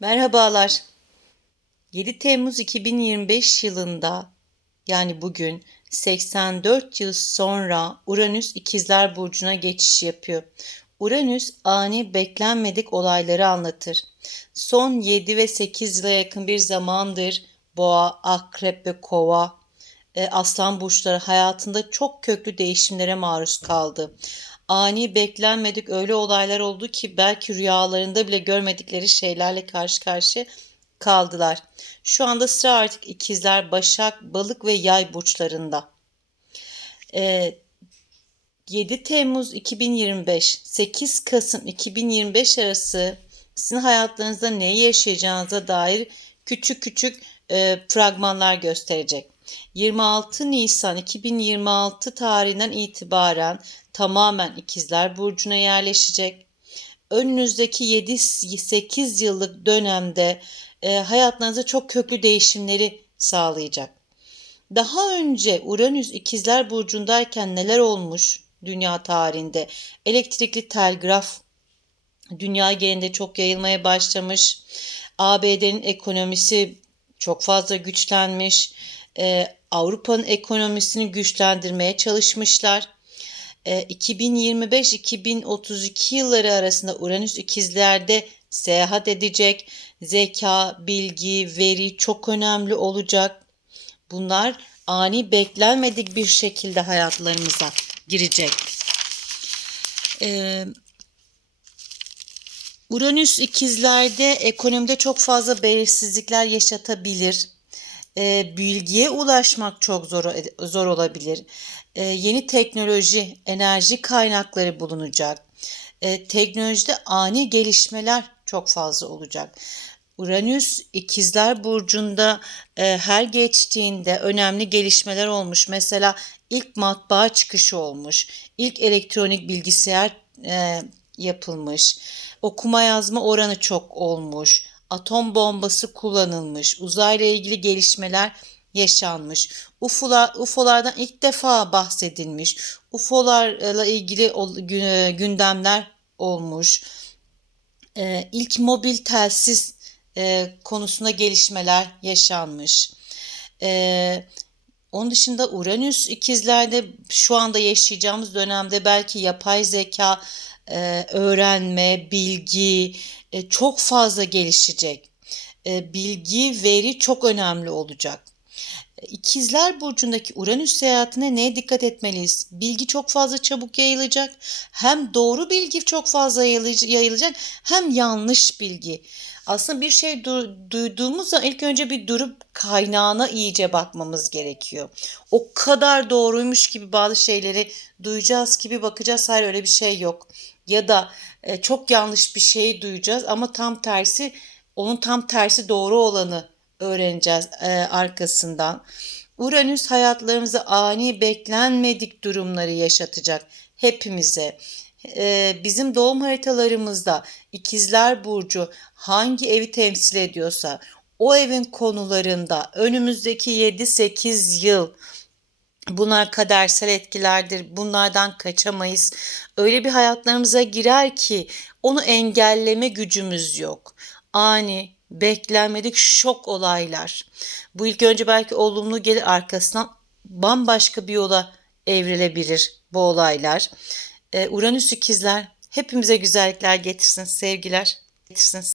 Merhabalar. 7 Temmuz 2025 yılında yani bugün 84 yıl sonra Uranüs İkizler Burcu'na geçiş yapıyor. Uranüs ani beklenmedik olayları anlatır. Son 7 ve 8 yıla yakın bir zamandır Boğa, Akrep ve Kova e, Aslan burçları hayatında çok köklü değişimlere maruz kaldı. Ani beklenmedik öyle olaylar oldu ki belki rüyalarında bile görmedikleri şeylerle karşı karşıya kaldılar. Şu anda sıra artık ikizler, başak, balık ve yay burçlarında. Ee, 7 Temmuz 2025, 8 Kasım 2025 arası sizin hayatlarınızda neyi yaşayacağınıza dair küçük küçük e, fragmanlar gösterecek. 26 Nisan 2026 tarihinden itibaren tamamen İkizler Burcu'na yerleşecek. Önünüzdeki 7-8 yıllık dönemde e, hayatlarınıza çok köklü değişimleri sağlayacak. Daha önce Uranüs İkizler Burcu'ndayken neler olmuş dünya tarihinde? Elektrikli telgraf dünya genelinde çok yayılmaya başlamış. ABD'nin ekonomisi çok fazla güçlenmiş. Ee, Avrupa'nın ekonomisini güçlendirmeye çalışmışlar. 2025-2032 e, yılları arasında Uranüs ikizlerde seyahat edecek. Zeka, bilgi, veri çok önemli olacak. Bunlar ani beklenmedik bir şekilde hayatlarımıza girecek. Ee, Uranüs ikizlerde ekonomide çok fazla belirsizlikler yaşatabilir. Ee, bilgiye ulaşmak çok zor zor olabilir. Ee, yeni teknoloji, enerji kaynakları bulunacak. Ee, teknolojide ani gelişmeler çok fazla olacak. Uranüs ikizler burcunda e, her geçtiğinde önemli gelişmeler olmuş. Mesela ilk matbaa çıkışı olmuş. İlk elektronik bilgisayar e, yapılmış. Okuma yazma oranı çok olmuş. Atom bombası kullanılmış. Uzayla ilgili gelişmeler yaşanmış. UFO'lar, UFO'lardan ilk defa bahsedilmiş. UFO'larla ilgili gündemler olmuş. Ee, ilk mobil telsiz e, konusunda gelişmeler yaşanmış. Ee, onun dışında Uranüs ikizlerde şu anda yaşayacağımız dönemde belki yapay zeka, e, öğrenme, bilgi e, çok fazla gelişecek. E, bilgi, veri çok önemli olacak. İkizler Burcu'ndaki Uranüs seyahatine neye dikkat etmeliyiz? Bilgi çok fazla çabuk yayılacak. Hem doğru bilgi çok fazla yayılacak hem yanlış bilgi. Aslında bir şey du- duyduğumuz zaman ilk önce bir durup kaynağına iyice bakmamız gerekiyor. O kadar doğruymuş gibi bazı şeyleri duyacağız gibi bakacağız. Hayır öyle bir şey yok. Ya da e, çok yanlış bir şey duyacağız ama tam tersi onun tam tersi doğru olanı öğreneceğiz e, arkasından. Uranüs hayatlarımızı ani beklenmedik durumları yaşatacak hepimize. Bizim doğum haritalarımızda ikizler burcu hangi evi temsil ediyorsa o evin konularında önümüzdeki 7-8 yıl Bunlar kadersel etkilerdir. Bunlardan kaçamayız. Öyle bir hayatlarımıza girer ki onu engelleme gücümüz yok. Ani, beklenmedik şok olaylar. Bu ilk önce belki olumlu gelir arkasından bambaşka bir yola evrilebilir bu olaylar. Ee, Uranüs ikizler hepimize güzellikler getirsin sevgiler. Getirsin